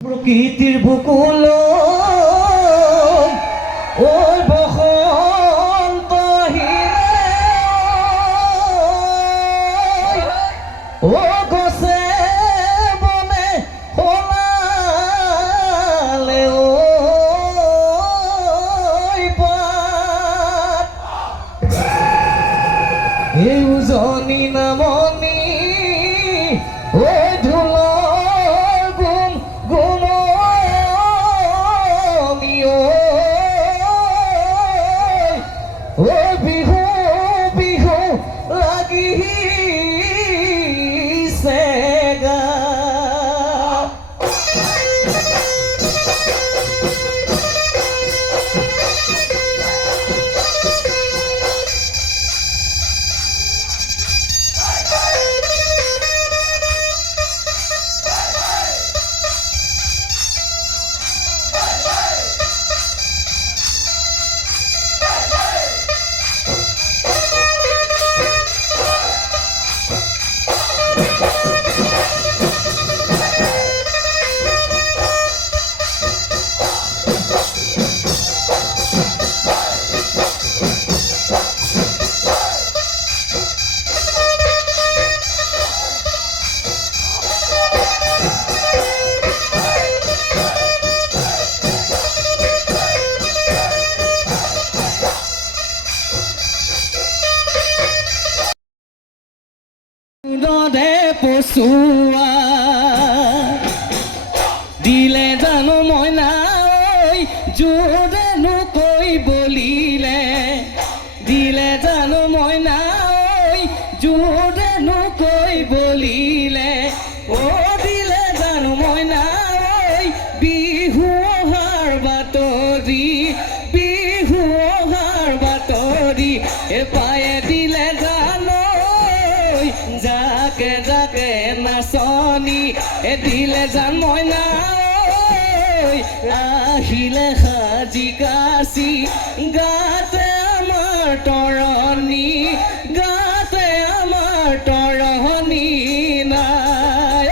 প্রকৃতির বুকুল ওই বসন্ত ও গছে বনে হলালে ওই পাত এই উজনি নামনি ওই ধুলার গুম গুমনি ও বিহু বিহু লাগিছে গা দে পচুয়া দিলে জানো মইনা জোৰেনো কৈ বলিলে দিলে জানো মইনা জোৰেনো কৈ বলিলে ও দিলে জানো মইনা বিহু অহাৰ বাতৰি বিহু অহাৰ বাতৰি এপায়ে দিলে জানো যাকে যাকে নাচনি এ দিলে জান মইনা আহিলে সাজি কাচি গাতে আমাৰ তৰণি গাতে আমাৰ তৰণি নাই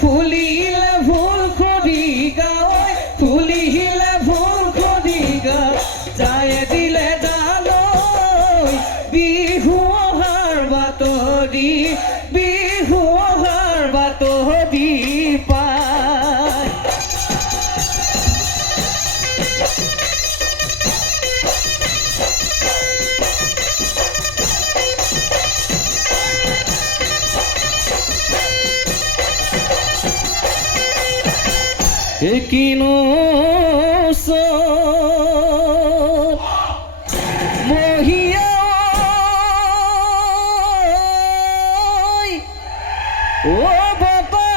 ফুলিলে ফুল খৰি গাঁৱই ফুলিলে ফুল খৰি গা যায় দিলে জানৈ বিহু অহাৰ বাতৰি বিহু অহাৰ বাতৰি পায় কিনো মহিয়া ও বাবা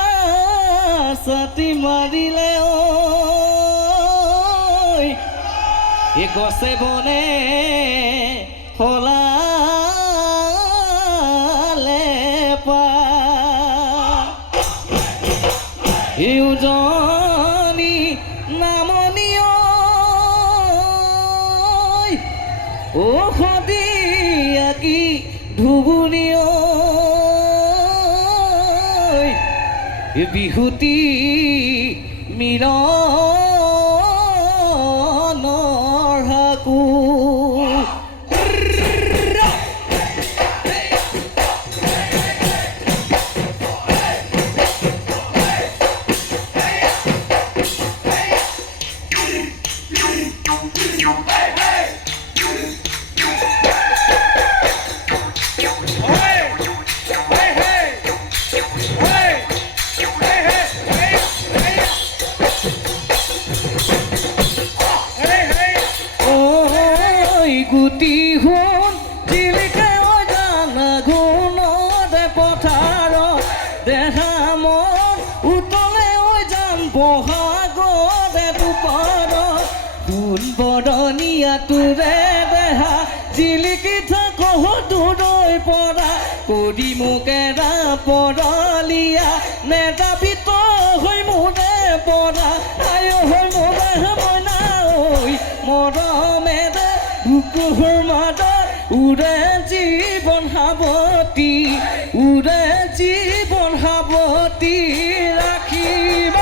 ছাতি মাৰিলে এ গছে বনে হলালে পা ইউজনী নামনি ও সদিয়াকি ধুবুনী বিহুতি মিলনৰ হাকু বৰণীয়া তোৰে দেহা জিলিকি থাকো দূৰৈ পৰা কৰি মোক এৰা পৰলীয়া নেযাবি তই হৈ মোৰে পৰা আই হৈ মোৰে মইনা ঐ মৰমেৰে বুকুৰ মাজত উৰে জীৱন সাৱতি উৰে জীৱন সাৱতি ৰাখিব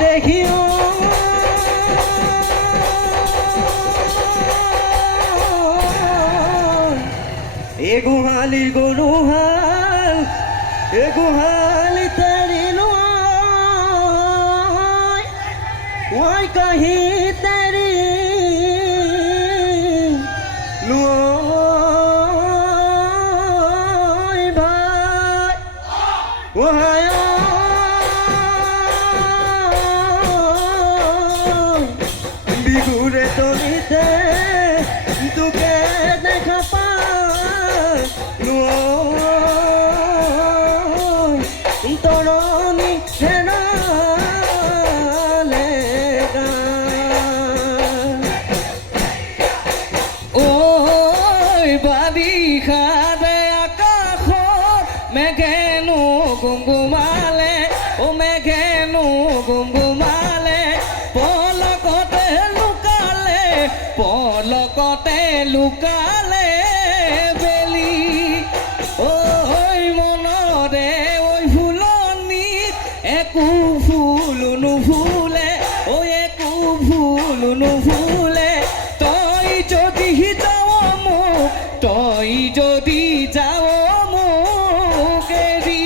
দেখিও এ গোহালিৰ গৰুহাল এ গোহালি তেৰিলো ঐ কাহি তেৰি লৈ ভাই ওহায় বিহুৰে তলিতে তোকে দেখা পাই তৰণি হেৰালে ঐ বাৰিষাৰে আকাশত মেঘেনো গুমগুমালে অ মেঘেনো গুমগুমালে পলকতে লুকালে বেলি ঐ মনৰে ঐ ফুলনিত একো ফুল নুফুলে ঐ একো ফুল নুফুলে তই যদি যাৱ মোক তই যদি যাৱ মোক এৰি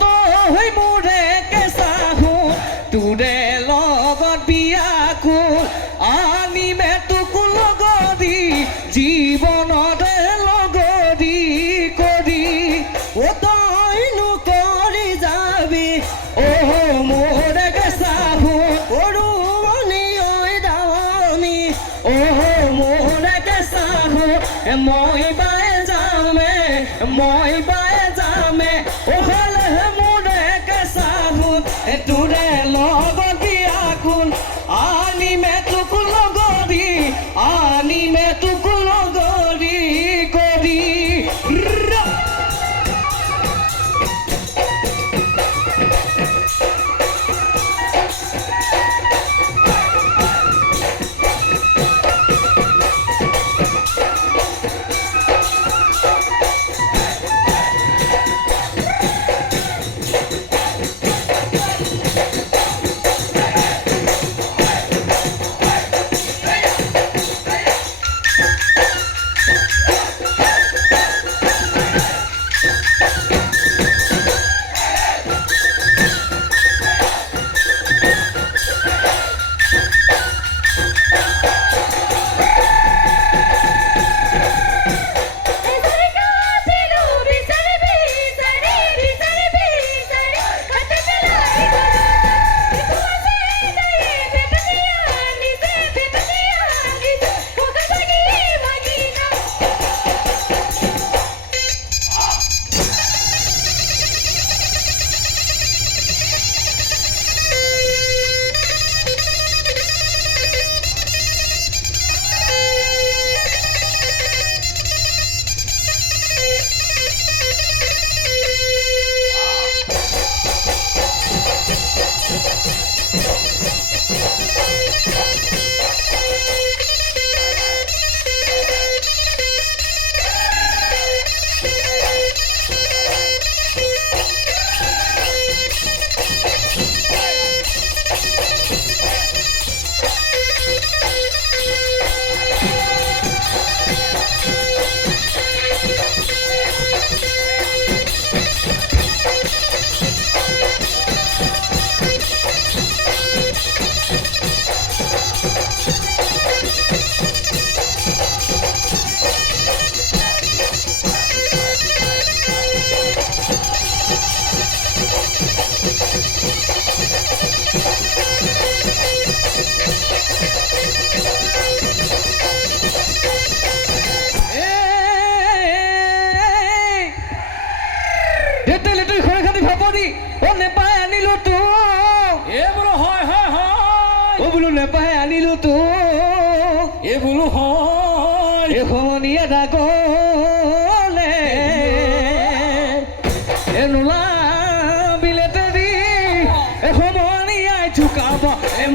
তই মোৰে কেঁচা সোণ তোৰে লগত বিয়াকুল আনিমে তোক লগৰী জীৱনৰে লগৰী কৰি তইনো কৰি যাবি মোৰে কেঁচা সোণ অৰুণি ঐ দাৱনী মোৰে কেঁচা সোণ মই বাই যামে ওহলে মোৰে কেঁচা সোণ তোৰে লগত বিয়াকুল আনিমে তোক লগৰী কৰি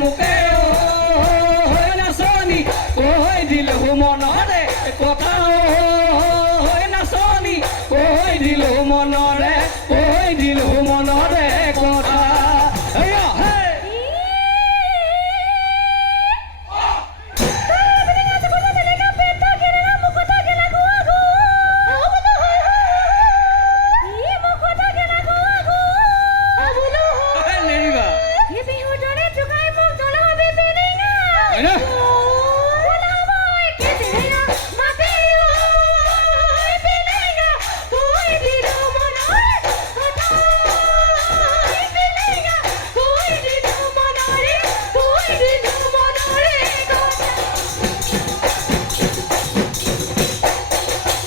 মোকে হয় নাচনি কৈ দিলো মনৰে কথা হয় নাচনি কৈ দিলো মনৰে কথা এয়া হে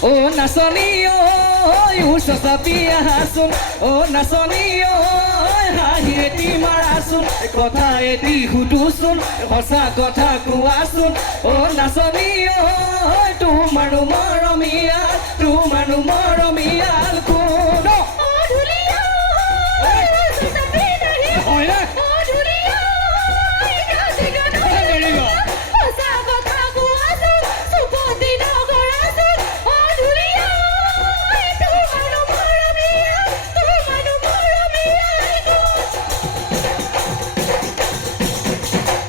ও নাচনি ঐ উচ্চ চাপি আহাচোন ও নাচনি ঐ হাঁহি এটি মাৰাচোন কথা এটি সুধোচোন সঁচা কথা কোৱাচোন ও নাচনি ঐ তোমাৰ মৰমীয়াল কোন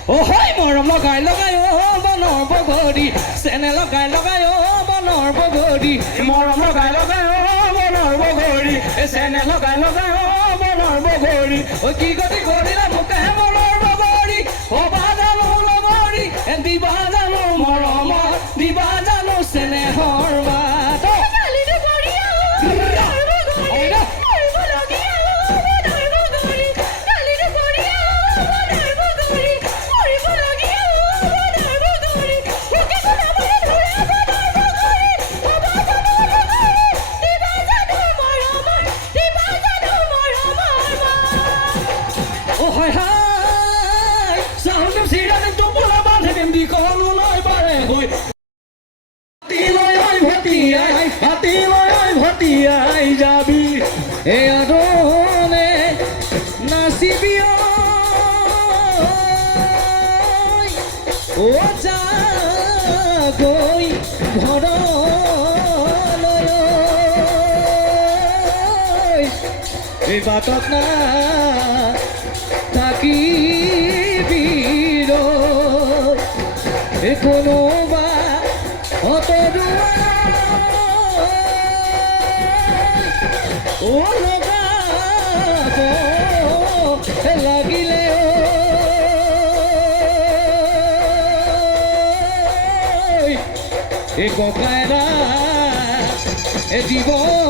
ও হয় মৰম লগাই লগাই ও মনৰ বগৰী চেনে লগাই লগাই ও মনৰ বগৰী মৰম লগাই লগাই ও মনৰ বগৰী চেনে লগাই লগাই ও মনৰ বগৰী ঐ কি গতি কৰিলে মোকে মনৰ বগৰী হবা জানো লগৰী দিবা জানো মৰমৰ দিবা জানো চেনেহৰ বাট ভটিয়াই যাবি এ আদনে নাচিবি ও যাগৈ ঘৰলৈ এই বাটত না থাকিবি কোনোবা অতৰুৱা ও লগাব লাগিলে এই ককাইৰা জীৱ